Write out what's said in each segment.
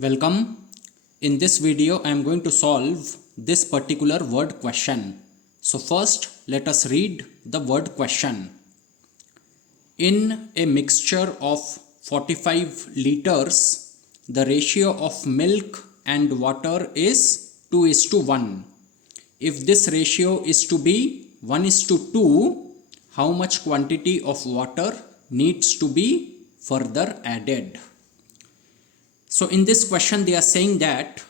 Welcome. In this video, I am going to solve this particular word question. So first, let us read the word question. In a mixture of 45 liters, the ratio of milk and water is 2:1. If this ratio is to be 1:2, how much quantity of water needs to be further added? So in this question they are saying that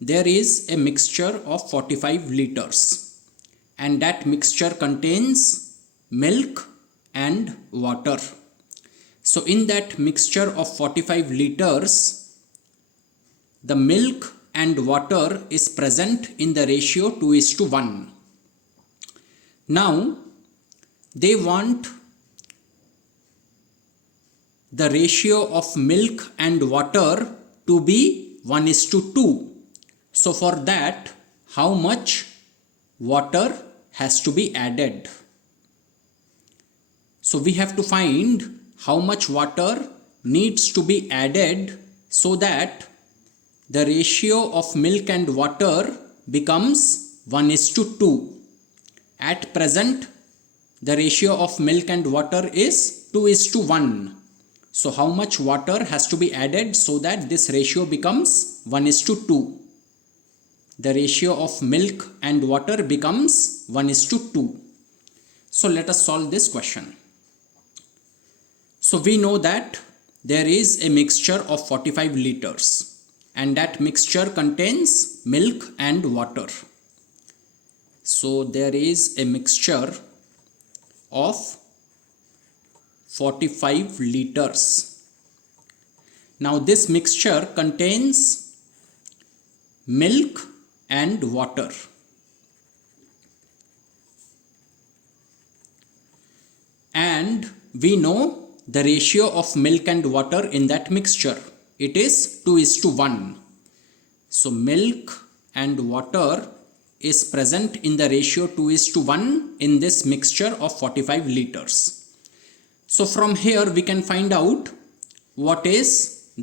there is a mixture of 45 liters and that mixture contains milk and water. So in that mixture of 45 liters, the milk and water is present in the ratio 2:1. Now they want the ratio of milk and water to be 1:2. So for that, how much water has to be added? So we have to find how much water needs to be added so that the ratio of milk and water becomes 1:2. At present, the ratio of milk and water is 2:1. So how much water has to be added so that this ratio becomes 1:2? The ratio of milk and water becomes 1:2. So let us solve this question. So we know that there is a mixture of 45 liters and that mixture contains milk and water. So there is a mixture of 45 liters. Now this mixture contains milk and water. And we know the ratio of milk and water in that mixture. It is 2:1. So milk and water is present in the ratio 2:1 in this mixture of 45 liters. So from here we can find out what is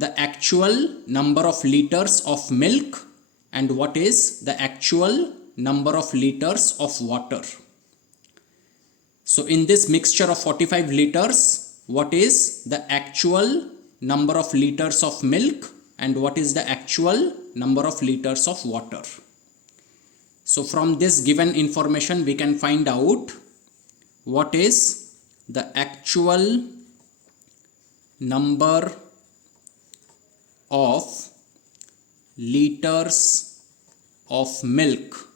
the actual number of liters of milk and what is the actual number of liters of water. So in this mixture of 45 liters, what is the actual number of liters of milk and what is the actual number of liters of water? So from this given information we can find out what is the actual number of liters of milk.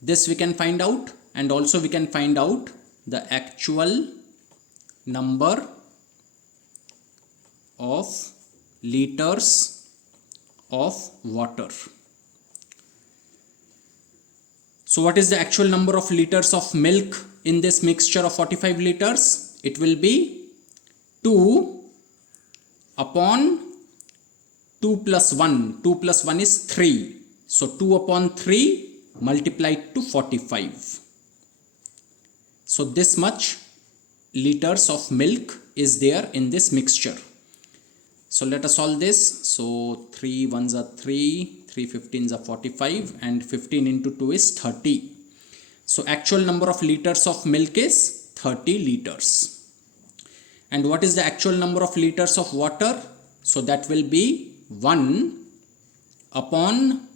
This we can find out, and also we can find out the actual number of liters of water. So what is the actual number of liters of milk in this mixture of 45 liters? It will be 2 upon 2 plus 1. 2 plus 1 is 3. So 2 upon 3 multiplied to 45. So this much liters of milk is there in this mixture. So let us solve this. So 3 ones are 3, 3 15s are 45 and 15 into 2 is 30. So actual number of liters of milk is 30 liters. And what is the actual number of liters of water? So that will be 1 upon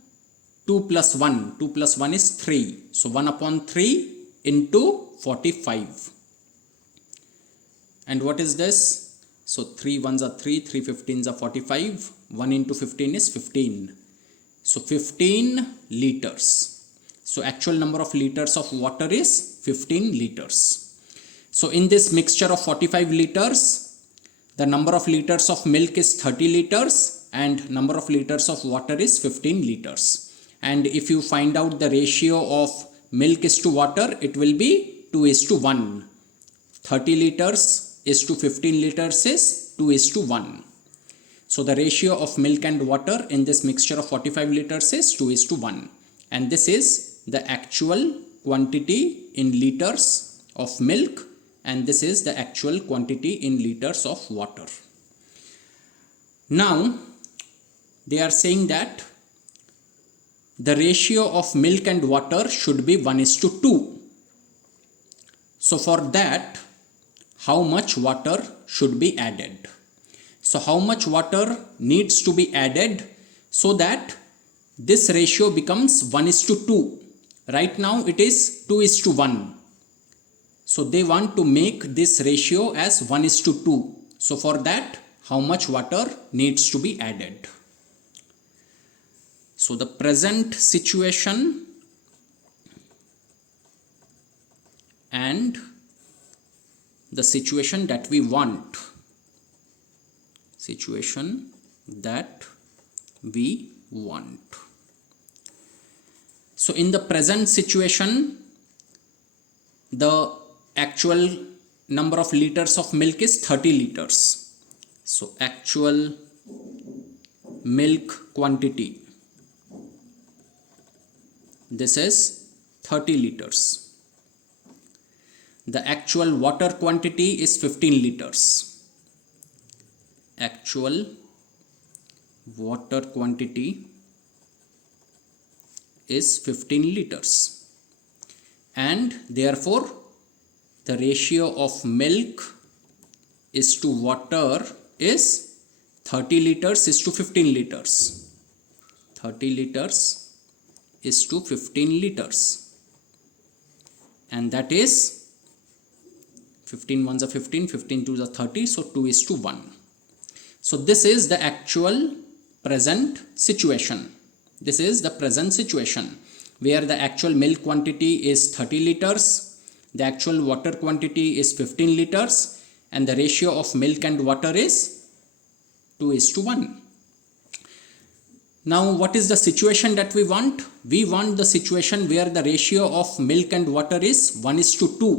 2 plus 1. 2 plus 1 is 3. So 1 upon 3 into 45. And what is this? So 3 ones are 3, 3 15s are 45. 1 into 15 is 15. So 15 liters. So actual number of liters of water is 15 liters. So in this mixture of 45 liters, the number of liters of milk is 30 liters and number of liters of water is 15 liters. And if you find out the ratio of milk is to water, it will be 2:1. 30 liters is to 15 liters is 2:1. So the ratio of milk and water in this mixture of 45 liters is 2:1. And this is the actual quantity in liters of milk and this is the actual quantity in liters of water. Now they are saying that the ratio of milk and water should be 1:2. So for that, how much water should be added? So how much water needs to be added so that this ratio becomes 1:2? Right now it is 2:1. So they want to make this ratio as 1:2. So for that, how much water needs to be added? So the present situation and the situation that we want. Situation that we want. So in the present situation, the actual number of liters of milk is 30 liters. So actual milk quantity, this is 30 liters. The actual water quantity is 15 liters. Actual water quantity is 15 liters. And therefore, the ratio of milk is to water is 30 liters is to 15 liters. 30 liters is to 15 liters. And that is 15 ones are 15, 15 twos are 30, so 2:1. So this is the actual present situation. This is the present situation where the actual milk quantity is 30 liters, the actual water quantity is 15 liters, and the ratio of milk and water is 2:1. Now what is the situation that we want? We want the situation where the ratio of milk and water is 1:2.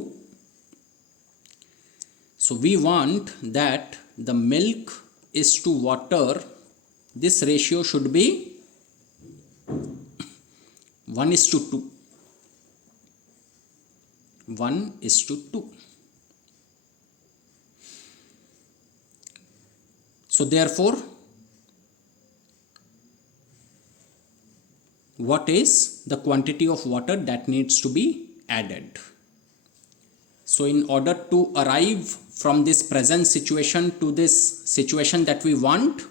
So we want that the milk is to water, this ratio should be 1:2. 1:2. So therefore, what is the quantity of water that needs to be added? So in order to arrive from this present situation to this situation that we want,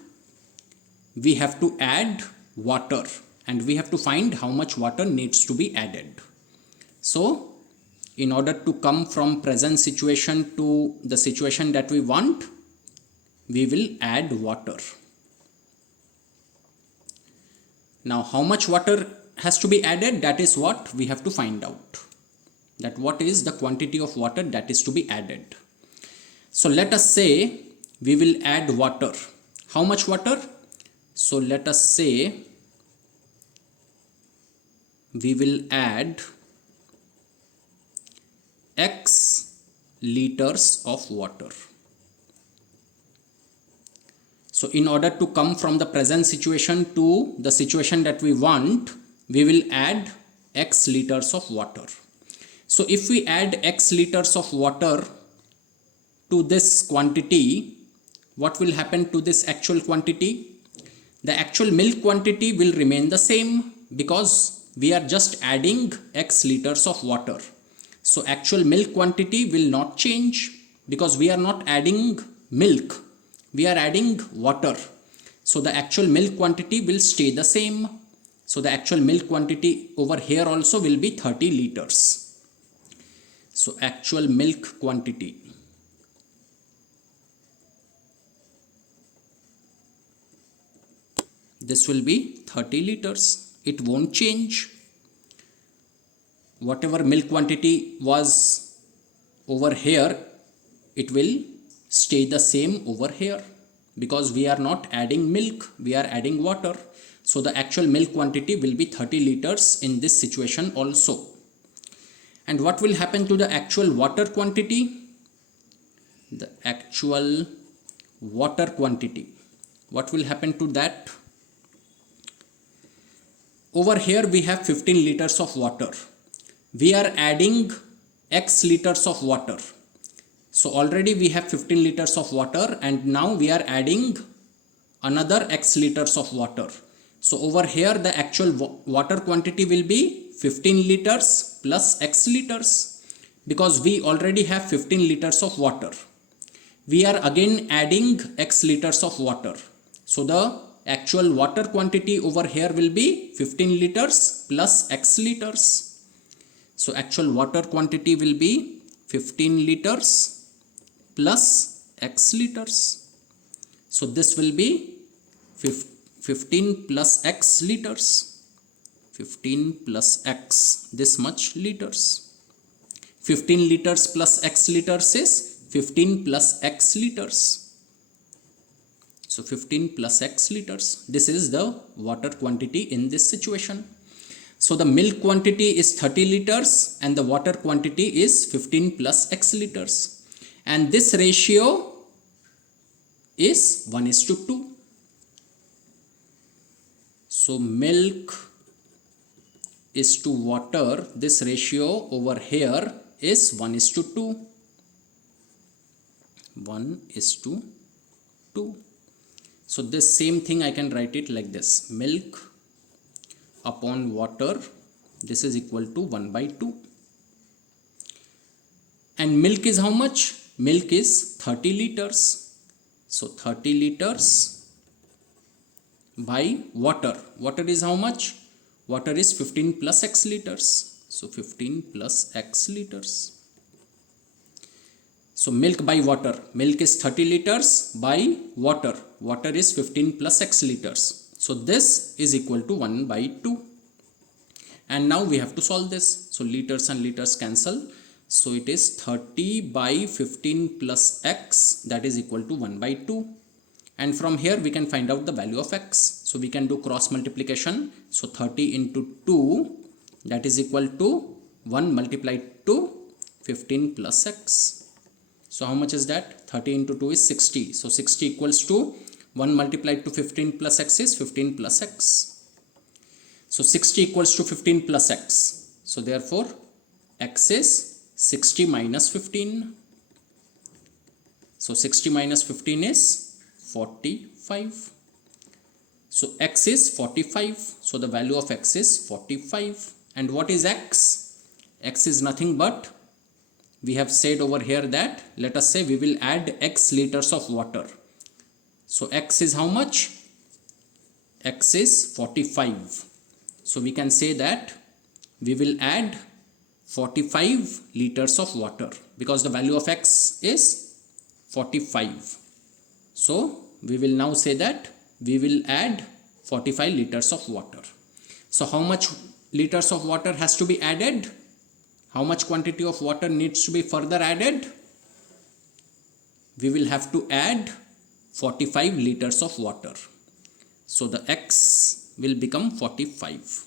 we have to add water and we have to find how much water needs to be added. So in order to come from present situation to the situation that we want, we will add water. Now how much water has to be added? That is what we have to find out. That what is the quantity of water that is to be added. So let us say we will add water. How much water? So let us say we will add X liters of water. So in order to come from the present situation to the situation that we want, we will add X liters of water. So if we add X liters of water to this quantity, what will happen to this actual quantity? The actual milk quantity will remain the same because we are just adding X liters of water. So actual milk quantity will not change because we are not adding milk, we are adding water. So the actual milk quantity will stay the same. So the actual milk quantity over here also will be 30 liters. So actual milk quantity, this will be 30 liters. It won't change. Whatever milk quantity was over here, it will stay the same over here because we are not adding milk, we are adding water. So the actual milk quantity will be 30 liters in this situation also. And what will happen to the actual water quantity? The actual water quantity, what will happen to that? Over here we have 15 liters of water. We are adding X liters of water. So already we have 15 liters of water and now we are adding another x liters of water. So over here the actual water quantity will be 15 liters plus x liters, because we already have 15 liters of water. We are again adding x liters of water. So the actual water quantity over here will be 15 liters plus x liters. So actual water quantity will be 15 liters plus x liters. So this will be 15 plus x liters. 15 plus x, this much liters. 15 liters plus x liters is 15 plus x liters. So 15 plus x liters. This is the water quantity in this situation. So the milk quantity is 30 liters and the water quantity is 15 plus x liters. And this ratio is 1:2. So milk is to water, this ratio over here is 1:2. 1:2. So this same thing I can write it like this: milk upon water, this is equal to 1/2. And milk is how much? Milk is 30 liters. So 30 liters by water. Water is how much? Water is 15 plus x liters. So 15 plus x liters. So milk by water. Milk is 30 liters by water. Water is 15 plus x liters. So this is equal to 1/2. And now we have to solve this. So liters and liters cancel. So it is 30 by 15 plus x, that is equal to 1/2. And from here we can find out the value of x. So we can do cross multiplication. So 30 into 2, that is equal to 1 multiplied to 15 plus x. So how much is that? 30 into 2 is 60. So 60 equals to 1 multiplied to 15 plus x is 15 plus x. So 60 equals to 15 plus x. So therefore x is 60 minus 15. So 60 minus 15 is 45. So x is 45. So the value of x is 45. And what is x? X is nothing but, we have said over here that, let us say we will add x liters of water. So x is how much? X is 45. So we can say that we will add 45 liters of water, because the value of x is 45. So we will now say that we will add 45 liters of water. So how much liters of water has to be added? How much quantity of water needs to be further added? We will have to add 45 liters of water. So the x will become 45.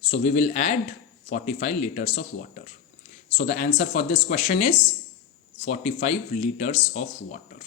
So we will add 45 liters of water. So the answer for this question is 45 liters of water.